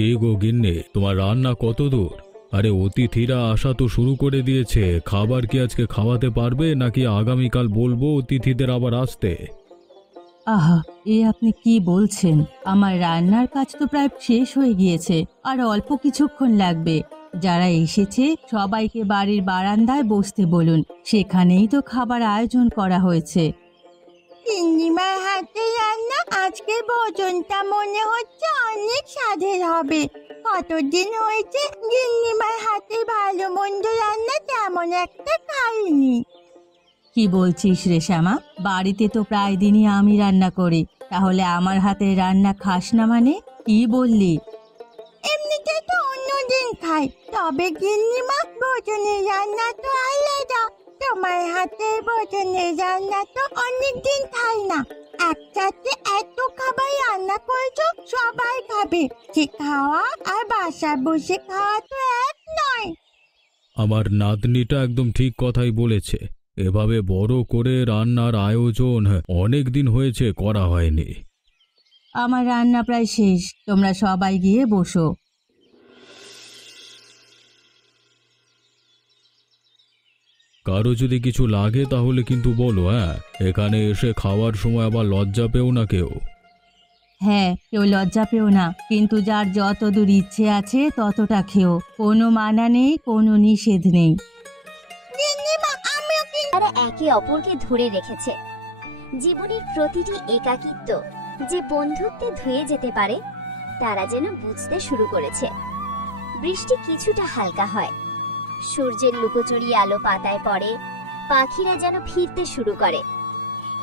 কে গো গিন্নি, তোমার রান্না কত দূর? আরে অতিথিরা আসা তো শুরু করে দিয়েছে, খাবার কি আজকে খাওয়াতে পারবে নাকি আগামীকাল বলবো অতিথিদের আবার আসতে? আহা, এ আপনি কি বলছেন? আমার রান্নার কাজ তো প্রায় শেষ হয়ে গিয়েছে, আর অল্প কিছুক্ষণ লাগবে। যারা এসেছে সবাইকে বাড়ির বারান্দায় বসতে বলুন, সেখানেই তো খাবার আয়োজন করা হয়েছে। গিন্নিমার হাতে রান্না আজকের ভোজনটা মনে হচ্ছে অনেক স্বাদের হবে। কতদিন হয়েছে গিন্নিমার হাতে ভালো মন্দ রান্না তেমন একটা খাইনি। কি বলছিস রে শ্যামা? বাড়িতে তো প্রায় দিনই আমি রান্না করি, তাহলে আমার হাতের রান্না খাস না মানে? কি বললি? এমনিতে তো অন্যদিন খাই, তবে গিন্নিমা ভোজনের রান্না তো আলাদা। তোমার হাতের ভোজনের রান্না তো অনেকদিন খাই না। একসাথে এত খাবার রান্না করেছো, সবাই খাবে। যে খাওয়া আর বাসায় বসে খাওয়া তো এক নয়। আমার নাতনিটা একদম ঠিক কথাই বলেছে। এভাবে বড় করে রান্নার আয়োজন অনেক দিন হয়েছে করা হয়নি। আমার রান্না প্রায় শেষ, তোমরা সবাই গিয়ে বসো। কারো যদি কিছু লাগে তাহলে কিন্তু বলো। এখানে এসে খাওয়ার সময় আবার লজ্জা পেও না কেউ। হ্যাঁ, কেউ লজ্জা পেও না, কিন্তু যার যতদূর ইচ্ছে আছে ততটা খেও। কোনো মানা নেই, কোনো নিষেধ নেই। তারা একে অপরকে ধরে রেখেছে। জীবনের প্রতিটি একাকিত্ব যে বন্ধুত্বে ধুয়ে যেতে পারে তারা যেন বুঝতে শুরু করেছে। বৃষ্টি কিছুটা হালকা হয়, সূর্যের লুকোচুরি আলো পাতায় পড়ে, পাখিরা যেন ফিরতে শুরু করে।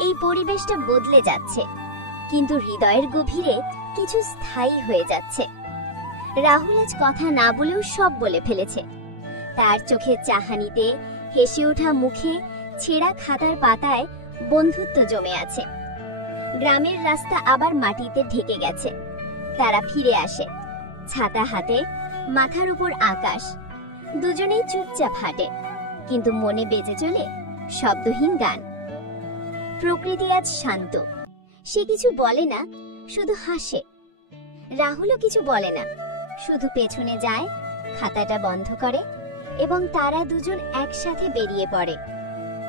এই পরিবেশটা বদলে যাচ্ছে, কিন্তু হৃদয়ের গভীরে কিছু স্থায়ী হয়ে যাচ্ছে। রাহুল আজ কথা না বলেও সব বলে ফেলেছে। তার চোখের চাহানিতে, হেসে ওঠা মুখে, ছেঁড়া খাতার পাতায় বন্ধুত্ব জমে আছে। গ্রামের রাস্তা আবার মাটিতে ঢেকে গেছে। তারা ফিরে আসে, ছাতা হাতে, মাথার উপর আকাশ। দুজনেই চুপচাপ হাঁটে, কিন্তু মনে বেজে চলে শব্দহীন গান। প্রকৃতি আজ শান্ত, সে কিছু বলে না, শুধু হাসে। রাহুলও কিছু বলে না, শুধু পেছনে যায়, খাতাটা বন্ধ করে, এবং তারা দুজন একসাথে বেরিয়ে পড়ে,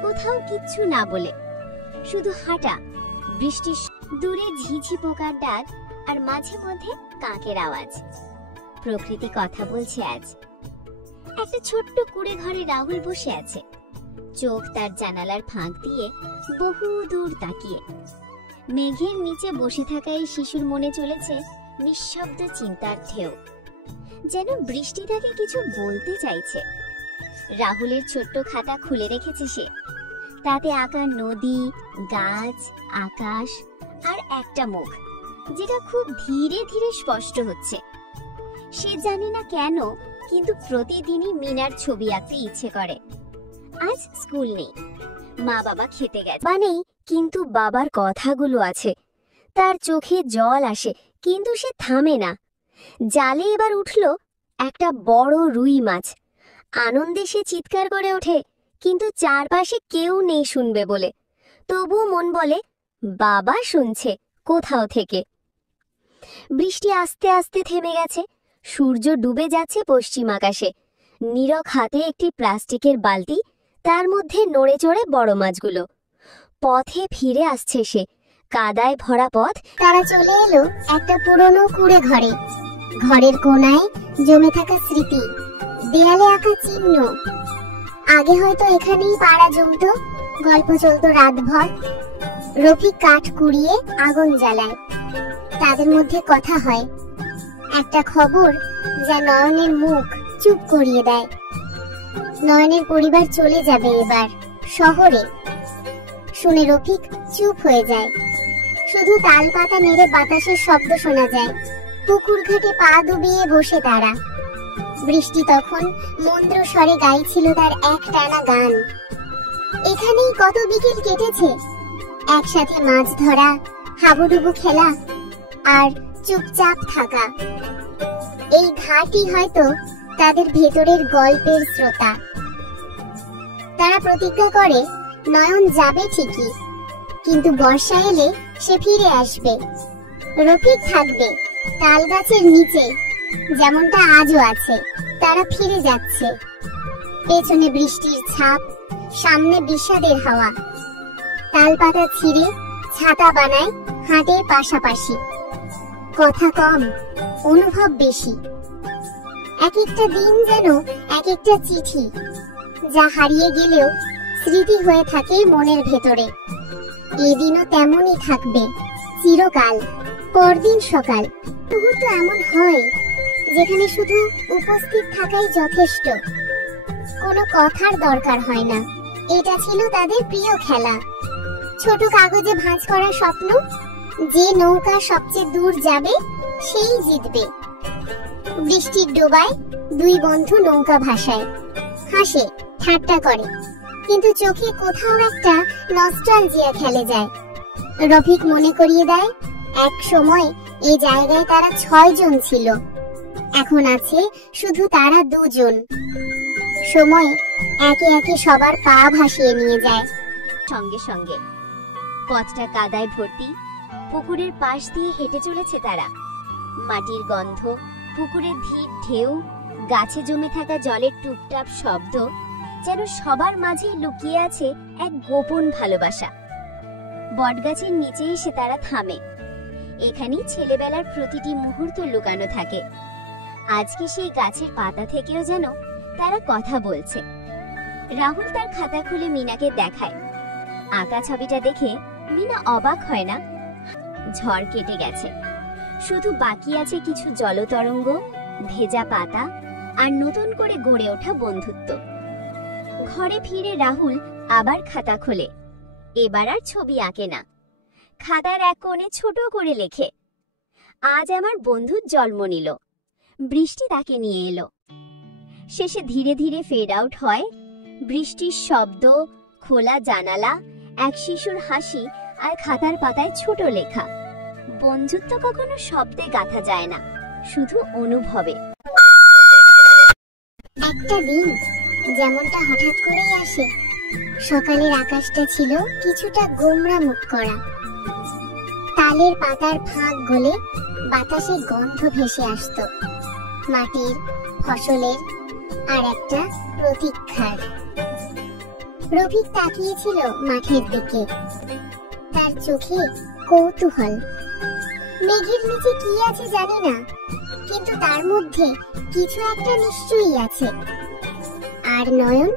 কোথাও কিচ্ছু না বলে। শুধু হাঁটা, বৃষ্টির দূরে ঝিঝি পোকার ডাক, আর মাঝে মধ্যে কাকের আওয়াজ। প্রকৃতি কথা বলছে আজ। একটা ছোট্ট কুড়ে ঘরে রাহুল বসে আছে, চোখ তার জানালার ফাঁক দিয়ে বহু দূর তাকিয়ে। মেঘের নিচে বসে থাকা এই শিশুর মনে চলেছে নিঃশব্দ চিন্তার ঢেউ, যেন বৃষ্টি তাকে কিছু বলতে চাইছে। রাহুলের ছোট্ট খাতা খুলে রেখেছে সে, তাতে আঁকা নদী, গাছ, আকাশ আর একটা মুখ, যেটা খুব ধীরে ধীরে স্পষ্ট হচ্ছে। সে জানে না কেন, কিন্তু প্রতিদিনই মিনার ছবি আঁকতে ইচ্ছে করে। আজ স্কুল নেই, মা বাবা খেতে গেছে। নেই, কিন্তু বাবার কথাগুলো আছে। তার চোখে জল আসে, কিন্তু সে থামে না। জালে এবার উঠল একটা বড় রুই মাছ। আনন্দে সে চিৎকার করে ওঠে, কিন্তু চারপাশে কেউ নেই শুনবে বলে। তবুও মন বলে বাবা শুনছে কোথাও থেকে। বৃষ্টি আস্তে আস্তে থেমে গেছে, সূর্য ডুবে যাচ্ছে পশ্চিম আকাশে। নীরব হাতে একটি প্লাস্টিকের বালতি, তার মধ্যে নড়ে চড়ে বড় মাছগুলো। পথে ফিরে আসছে সে, কাদায় ভরা পথ। তারা চলে এলো একটা পুরনো কুড়ে ঘরে। ঘরের কোনায় জমে থাকা স্মৃতি, দেয়ালে আঁকা চিহ্ন। আগে হয়তো এখানেই পাড়া জমতো, গল্প চলতো রাতভর। রফিক কাঠ কুড়িয়ে আগুন জ্বালায়, তাদের মধ্যে কথা হয়। একটা খবর যা নয়নের মুখ চুপ করিয়ে দেয়। নয়নের পরিবার চলে যাবে এবার শহরে। শুনে রফিক চুপ হয়ে যায়, শুধু তাল পাতা নেড়ে বাতাসের শব্দ শোনা যায়। পুকুর ঘাটে পা ডুবিয়ে বসে তারা। বৃষ্টি তখন মন্দ্র স্বরে গাইছিল তার এক টানা গান। এখানেই কত বিকেল কেটেছে, একসাথে মাছ ধরা, হাবুডুবু খেলা আর চুপচাপ থাকা। এই ঘাটই হয়তো তাদের ভেতরের গল্পের শ্রোতা। তারা প্রতিজ্ঞা করে নয়ন যাবে ঠিকই, কিন্তু বর্ষা এলে সে ফিরে আসবে। রফিক থাকবে তাল গাছের নিচে, যেমনটা আজও আছে। তারা ফিরে যাচ্ছে, পেছনে বৃষ্টির ছাপ, সামনে বিষাদের হাওয়া। তালপাতা ছিঁড়ে ছাতা বানায়, হাঁটে পাশাপাশি। কথা কম, অনুভব বেশি। এক একটা দিন যেন এক একটা চিঠি, যা হারিয়ে গেলেও স্মৃতি হয়ে থাকে মনের ভেতরে। এদিনও তেমনই থাকবে চিরকাল। পরদিন সকাল, মুহূর্ত এমন হয় যেখানে শুধু উপস্থিত থাকাই যথেষ্ট, কোনো কথার দরকার হয় না। এটা ছিল তাদের প্রিয় খেলা, ছোট কাগজে ভাঁজ করা স্বপ্ন। যে নৌকা সবচেয়ে দূর যাবে সেই জিতবে। বৃষ্টির ডোবায় দুই বন্ধু নৌকা ভাসায়, হাসে, ঠাট্টা করে, কিন্তু চোখে কোথাও একটা নস্টালজিয়া খেলে যায়। রফিক মনে করিয়ে দেয়, এক সময় এই জায়গায় তারা 6 জন ছিল, এখন আছে শুধু তারা 2 জন। সময় একে একে সবার পা ভাসিয়ে নিয়ে যায়। সঙ্গে সঙ্গে পথটা কাদায় ভর্তি। পুকুরের পাশ দিয়ে হেঁটে চলেছে তারা। মাটির গন্ধ, পুকুরের ধীর ঢেউ, গাছে জমে থাকা জলের টুপটাপ শব্দ, যেন সবার মাঝেই লুকিয়ে আছে এক গোপন ভালোবাসা। বটগাছের নিচে এসে তারা থামে। এখানেই ছেলেবেলার প্রতিটি মুহূর্ত লুকানো থাকে। আজকে সেই গাছের পাতা থেকেও যেন তারা কথা বলছে। রাহুল তার খাতা খুলে মিনাকে দেখায়। আঁকা ছবিটা দেখে মিনা অবাক হয় না। ঝড় কেটে গেছে, শুধু বাকি আছে কিছু জলতরঙ্গ, ভেজা পাতা আর নতুন করে গড়ে ওঠা বন্ধুত্ব। ঘরে ফিরে রাহুল আবার খাতা খোলে। এবার আর ছবি আঁকে না, খাতার এক কোণে ছোট করে লেখে, আজ আমার বন্ধুর জন্ম নিল। বৃষ্টি তাকে নিয়ে এলো। শেষে ধীরে ধীরে ফেড আউট হয়। বৃষ্টির শব্দ, খোলা জানালা, এক শিশুর হাসি আর খাতার পাতায় ছোট লেখা। বন্ধুত্ব কখনো শব্দে গাঁথা যায় না, শুধু অনুভবে। একটা দিন যেমনটা হঠাৎ করেই আসে। সকালের আকাশটা ছিল কিছুটা গোমড়া মুখ করা। তালের পাতার ফাঁক গলে বাতাসে গন্ধ ভেসে আসতো, মাটির, ফসলের আর একটা প্রতীক্ষার। রফিক তাকিয়েছিল মাঠের দিকে, তার চোখে কৌতূহল। মেঘের নিচে কি আছে জানি না, কিন্তু তার মধ্যে কিছু একটা নিশ্চয়ই আছে। আর নয়ন,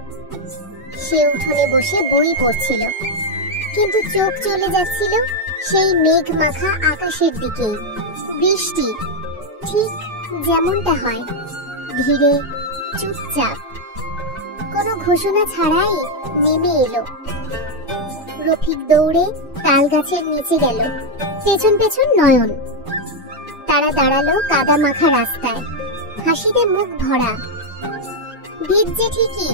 সে উঠোনে বসে বই পড়ছিল, কিন্তু চোখ চলে যাচ্ছিল সেই মেঘ মাখা আকাশের দিকে। বৃষ্টি ঠিক যেমনটা হয়, ধীরে, চুপচাপ, কোনো ঘোষণা ছাড়াই নেমে এলো। রফিক দৌড়ে তাল গাছের নিচে গেল, পেছন পেছন নয়ন। তারা দাঁড়ালো কাদা মাখা রাস্তায়, হাসিতে মুখ ভরা। ভিজছে ঠিকই,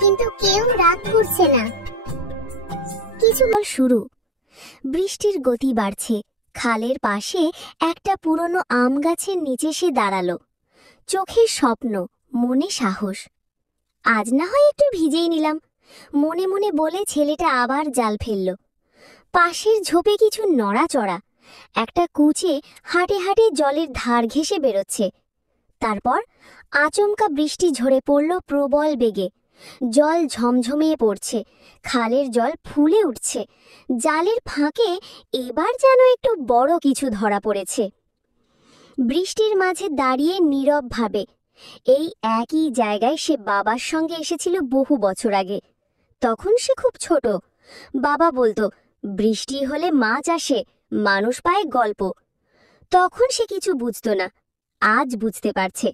কিন্তু কেউ রাগ করছে না। কিছু শুরু। বৃষ্টির গতি বাড়ছে। খালের পাশে একটা পুরনো আম গাছের নিচে সে দাঁড়ালো। চোখের স্বপ্ন, মনে সাহস। আজ না হয় একটু ভিজেই নিলাম, মনে মনে বলে ছেলেটা আবার জাল ফেলল। পাশের ঝোপে কিছু নড়াচড়া, একটা কুচে হাঁটে হাঁটে জলের ধার ঘেঁষে বেরোচ্ছে। তারপর আচমকা বৃষ্টি ঝরে পড়ল প্রবল বেগে। জল ঝমঝমিয়ে পড়ছে, খালের জল ফুলে উঠছে। জালের ফাঁকে এবার যেন একটু বড় কিছু ধরা পড়েছে। বৃষ্টির মাঝে দাঁড়িয়ে নীরব ভাবে। এই একই জায়গায় সে বাবার সঙ্গে এসেছিল বহু বছর আগে। তখন সে খুব ছোট। বাবা বলতো, বৃষ্টি হলে মাছ আসে, মানুষ পায় গল্প। তখন সে কিছু বুঝতো না, আজ বুঝতে পারছে।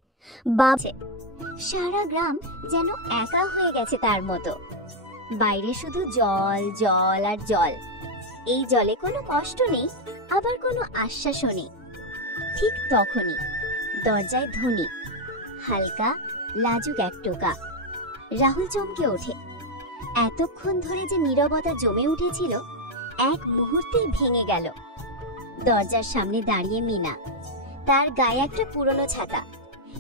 সারা গ্রাম যেন একা হয়ে গেছে তার মতো। বাইরে শুধু জল, জল আর জল। এই জলে কোনো কষ্ট নেই, আবার কোনো আশ্বাসও নেই। ঠিক তখনই দরজায় ধ্বনি, হালকা লাজুক এক টোকা। রাহুল চমকে ওঠে। এতক্ষণ ধরে যে নীরবতা জমে উঠেছিল, এক মুহূর্তেই ভেঙে গেল। দরজার সামনে দাঁড়িয়ে মিনা। তার গায়ে একটা পুরনো ছাতা,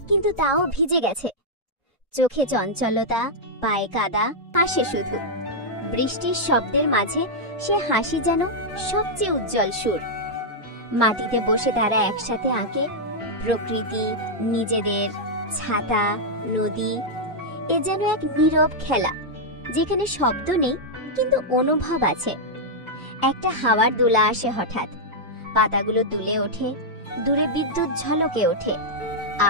কিন্তু তাও ভিজে গেছে। চোখে চঞ্চলতা, পায়ে কাদা, হাসে শুধু। বৃষ্টির শব্দের মাঝে সে হাসি যেন সবচেয়ে উজ্জ্বল সুর। মাটিতে বসে তারা একসাথে আঁকে, প্রকৃতি, নিজেদের, ছাতা, নদী, এ যেন এক নীরব খেলা, যেখানে শব্দ নেই কিন্তু অনুভব আছে। একটা হাওয়ার দোলা আসে হঠাৎ, পাতাগুলো দুলে ওঠে, দূরে বিদ্যুৎ ঝলকে ওঠে,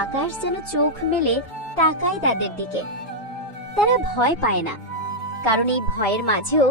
আকাশ যেন চোখ মেলে তাকায় তাদের দিকে। তারা ভয় পায় না, কারণ এই ভয়ের মাঝেও